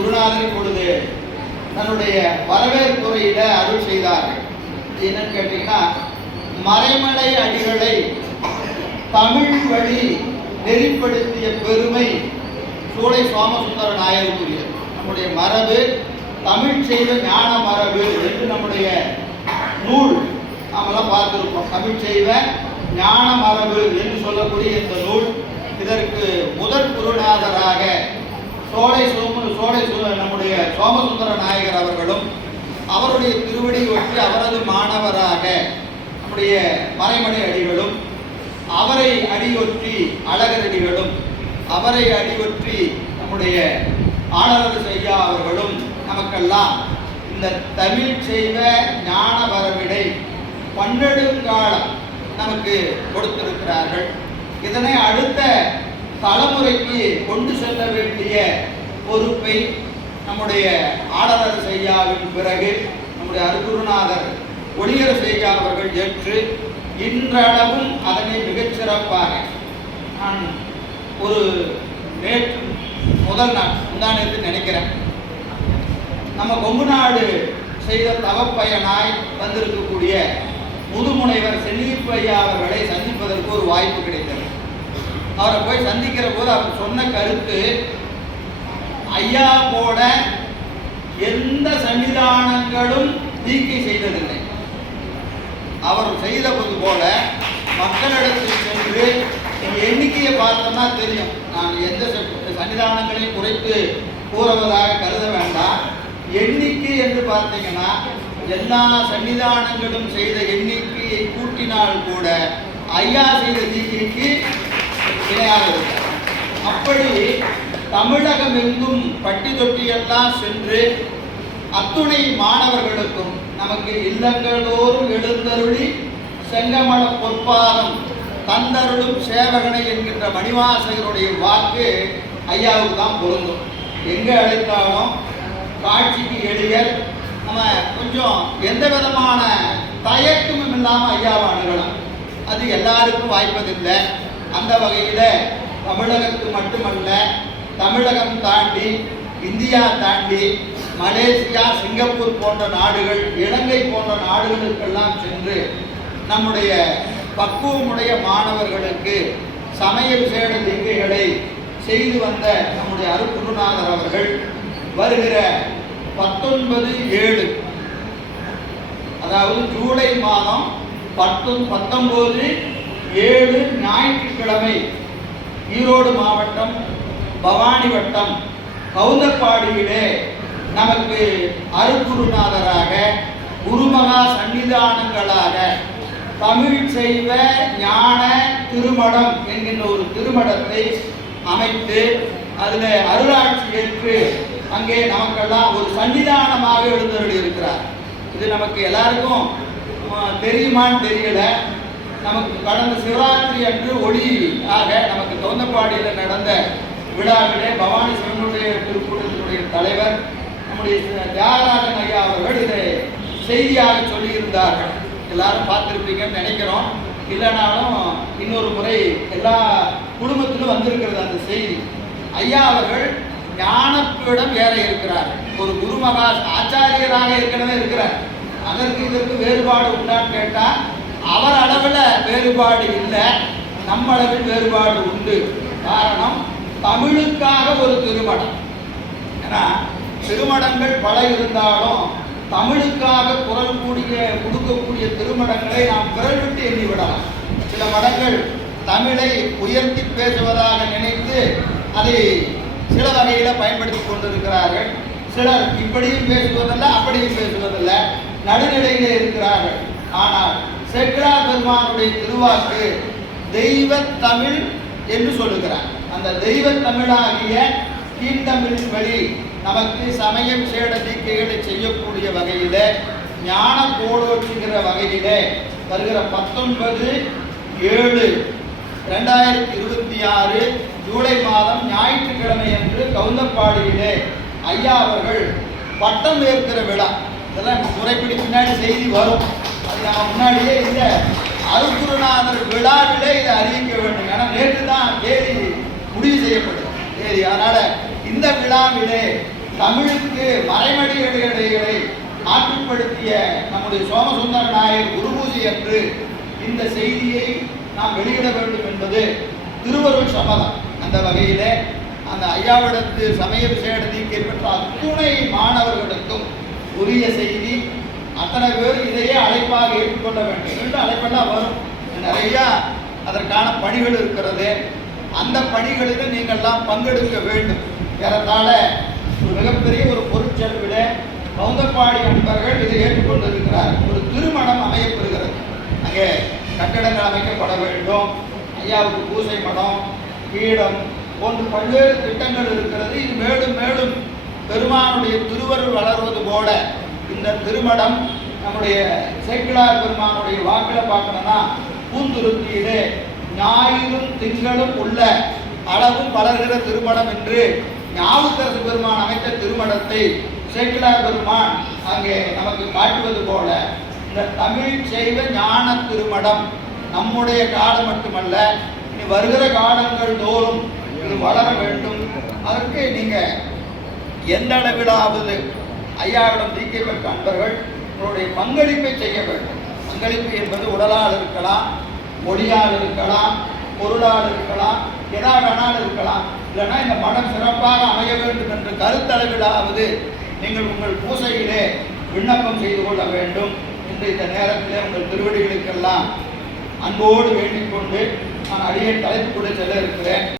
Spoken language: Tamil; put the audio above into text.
குருநாதர் பொழுது தன்னுடைய வரவேற்புரையில அருள் செய்தார்கள். என்னன்னு கேட்டீங்கன்னா, மறைமலை அடிகளை தமிழ் வழி நெறிப்படுத்திய பெருமை சூளை சோமசுந்தர நாயருக்குரியது. நம்முடைய மரபு தமிழ் செய்த ஞான மரபு என்று நம்முடைய நூல் நாமெல்லாம் பார்த்திருக்கோம். தமிழ் செய்த ஞான மரபு என்று சொல்லக்கூடிய இந்த நூல், இதற்கு முதல் குருநாதராக நம்முடைய சோமசுந்தர நாயகர் அவர்களும் அவருடைய திருவடி ஒட்டி அவரது மாணவராக நம்முடைய மறைமலை அடிகளும், அவரை அடியொற்றி அழகரடிகளும், அவரை அடியொற்றி நம்முடைய ஆனரது செய்யா அவர்களும் நமக்கெல்லாம் இந்த தமிழ் செய்த ஞான வரவிடை பன்னெடுங்காலம் நமக்கு கொடுத்திருக்கிறார்கள். இதனை அடுத்த தலைமுறைக்கு கொண்டு செல்ல வேண்டிய பொறுப்பை நம்முடைய ஆடலர் செய்யாவின் பிறகு நம்முடைய அருகுருநாதர் ஒளியர் செய்யா அவர்கள் ஏற்று இன்றளவும் அதனை மிகச்சிறப்பாக, நான் ஒரு நேற்று முதல் நாள் முந்தானத்து நினைக்கிறேன், நம்ம கொங்கு நாடு செய்த தவப்பயனாய் வந்திருக்கக்கூடிய முதுமுனைவர் செல்லியப்ப ஐயா அவர்களை சந்திப்பதற்கு ஒரு வாய்ப்பு கிடைத்தது. அவரை போய் சந்திக்கிற போது அவர் சொன்ன கருத்து, ஐயா போல எந்த சன்னிதானங்களும் தீக்கை செய்ததில்லை. அவர் செய்தது போல மக்களிடத்தில் சென்று எண்ணிக்கையை பார்த்தோம்னா தெரியும். நான் எந்த சன்னிதானங்களையும் குறைத்து கூறுவதாக கருத வேண்டாம். எண்ணிக்கை என்று பார்த்தீங்கன்னா, எல்லா சன்னிதானங்களும் செய்த எண்ணிக்கையை கூட்டினால் கூட ஐயா செய்த தீக்கைக்கு இணையாக இருக்கிறார். அப்படி தமிழகம் எங்கும் பட்டி தொட்டியெல்லாம் சென்று அத்துணை மாணவர்களுக்கும் நமக்கு இல்லங்களோறும் எழுந்தருளி செங்கமல பொற்பாதம் தந்தருளும் சேவகனை என்கின்ற மணிவாசகருடைய வாக்கு ஐயாவுக்கு தான் பொருந்தும். எங்கே அழைத்தாலும் காட்சிக்கு எளியர், நம்ம கொஞ்சம் எந்த விதமான தயக்கமும் இல்லாமல் ஐயாவை அணுகலாம். அது எல்லாருக்கும் வாய்ப்பதில்லை. அந்த வகையில் தமிழகத்துக்கு மட்டுமல்ல, தமிழகம் தாண்டி இந்தியா தாண்டி மலேசியா, சிங்கப்பூர் போன்ற நாடுகள், இலங்கை போன்ற நாடுகளுக்கெல்லாம் சென்று நம்முடைய பக்குவமுடைய மாணவர்களுக்கு சமய விசேட தீக்கைகளை செய்து வந்த நம்முடைய அருட்குருநாதர் அவர்கள் வருகிற 19/7, அதாவது ஜூலை மாதம் 19/7 ஞாயிற்றுக்கிழமை ஈரோடு மாவட்டம் பவானி வட்டம் கவுந்தப்பாடியிலே நமக்கு அருட்குருநாதராக குருமகா சன்னிதானங்களாக தமிழ் செய்வ ஞான திருமடம் என்கின்ற ஒரு திருமடத்தை அமைத்து அதில் அருளாட்சி ஏற்று அங்கே நமக்கெல்லாம் ஒரு சன்னிதானமாக எழுந்தருளி இருக்கிறார். இது நமக்கு எல்லாருக்கும் தெரியுமான்னு தெரியல. நமக்கு கடந்த சிவராத்திரி அன்று ஒளியாக நமக்கு கவுந்தப்பாடியில் நடந்த விழாவிலே பவானி சிவனுடைய திருக்கூட்டத்தினுடைய தலைவர் நம்முடைய தியாகராஜன் ஐயா அவர்கள் இதை செய்தியாக சொல்லியிருந்தார்கள். எல்லாரும் பார்த்துருப்பீங்கன்னு நினைக்கிறோம். இல்லைனாலும் இன்னொரு முறை எல்லா குடும்பத்திலும் வந்திருக்கிறது அந்த செய்தி. ஐயா அவர்கள் ஞானப்பீடம் ஏற இருக்கிறார். ஒரு குருமகா ஆச்சாரியராக ஏற்கனவே இருக்கிறார். அதற்கு இதற்கு வேறுபாடு உண்டான்னு கேட்டால் அவர் அளவில் வேறுபாடு இல்லை, நம்ம அளவில் வேறுபாடு உண்டு. காரணம், தமிழுக்காக ஒரு திருமடம். ஏன்னா திருமடங்கள் பல இருந்தாலும் தமிழுக்காக குரல் கொடுக்கக்கூடிய திருமடங்களை நாம் விரல் விட்டு எண்ணி விடலாம். சில மடங்கள் தமிழை உயர்த்தி பேசுவதாக நினைத்து அதை சில வகையில் பயன்படுத்தி கொண்டிருக்கிறார்கள். சிலர் இப்படியும் பேசுவதில்லை, அப்படியும் பேசுவதில்லை, நடுநிலையிலே இருக்கிறார்கள். ஆனால் சேக்கிழார் பெருமானுடைய திருவாக்கு தெய்வ தமிழ் என்று சொல்லுகிறார். அந்த தெய்வ தமிழாகிய தீண்டமிழ் வழி நமக்கு சமய விசேட தீக்கைகளை செய்யக்கூடிய வகையில், ஞான கோடோற்றுகிற வகையில் வருகிற 19/7/2026 ஜூலை மாதம் ஞாயிற்றுக்கிழமை அன்று கவுந்தப்பாடியிலே ஐயா அவர்கள் பட்டம் ஏற்கிற விழா. இதெல்லாம் முறைப்படி பின்னாடி செய்தி வரும். அது நம்ம முன்னாடியே இந்த அருட்குருநாதர் விழாவிலே இதை அறிவிக்க வேண்டும். ஏன்னா நேற்று தான் தேதி முடிவு செய்யப்பட்டது தேதி. அதனால் இந்த விழாவிலே தமிழுக்கு மறைமடிகளை ஆற்றுப்படுத்திய நம்முடைய சோமசுந்தர நாயர் குருபூஜை அன்று இந்த செய்தியை நாம் வெளியிட வேண்டும் என்பது திருவருள் சம்மதம். அந்த வகையிலே அந்த ஐயாவிடத்து சமய விசேட நீக்கை பெற்ற அத்துணை மாணவர்களுக்கும் உரிய செய்தி. அத்தனை பேர் இதையே அழைப்பாக ஏற்றுக்கொள்ள வேண்டும் என்று அழைப்பெல்லாம் வரும். நிறையா அதற்கான பணிகள் இருக்கிறது. அந்த பணிகளில் நீங்கள்லாம் பங்கெடுக்க வேண்டும். ஏறத்தாழ ஒரு மிகப்பெரிய ஒரு பொருட்செலவில் கவுந்தப்பாடி அன்பர்கள் இதை ஏற்றுக்கொண்டிருக்கிறார். ஒரு திருமணம் அமையப்பெறுகிறது. அங்கே கட்டடங்கள் அமைக்கப்பட வேண்டும். ஐயாவுக்கு பூசை மடம், பீடம் போன்று பல்வேறு திட்டங்கள் இருக்கிறது. இது மேலும் மேலும் பெருமானுடைய திருவருள் வளர்வது போல இந்த திருமணம் நம்முடைய சேக்கிழார் பெருமானுடைய வாக்கில் பார்க்கணும்னா பூந்துருத்தியிலே ஞாயிறும் திங்களும் உள்ள அளவும் வளர்கிற திருமணம் என்று ஞாவுக்கரசு பெருமான் அமைத்த திருமணத்தை சேக்கிழார் பெருமான் அங்கே நமக்கு காட்டுவது போல இந்த தமிழ் செய்த ஞான திருமணம் நம்முடைய காலம் மட்டுமல்ல, இனி வருகிற காலங்கள் தோறும் இது வளர வேண்டும். அதற்கு நீங்கள் எந்த அளவிலாவது ஐயாவிடம் தீக்கை பெற்ற அன்பர்கள் உங்களுடைய பங்களிப்பை செய்ய வேண்டும். பங்களிப்பு என்பது உடலால் இருக்கலாம், மொழியால் இருக்கலாம், பொருளால் இருக்கலாம், எதா வேணாலும் இருக்கலாம். இல்லைன்னா இந்த மனம் சிறப்பாக அமைய வேண்டும் என்று கருத்தளவிலாவது நீங்கள் உங்கள் பூசையிலே விண்ணப்பம் செய்து கொள்ள வேண்டும் என்று இந்த நேரத்திலே உங்கள் திருவடிகளுக்கெல்லாம் அன்போடு வேண்டிக் கொண்டு நான் அடியே தலைப்பு கூட செல்ல இருக்கிறேன்.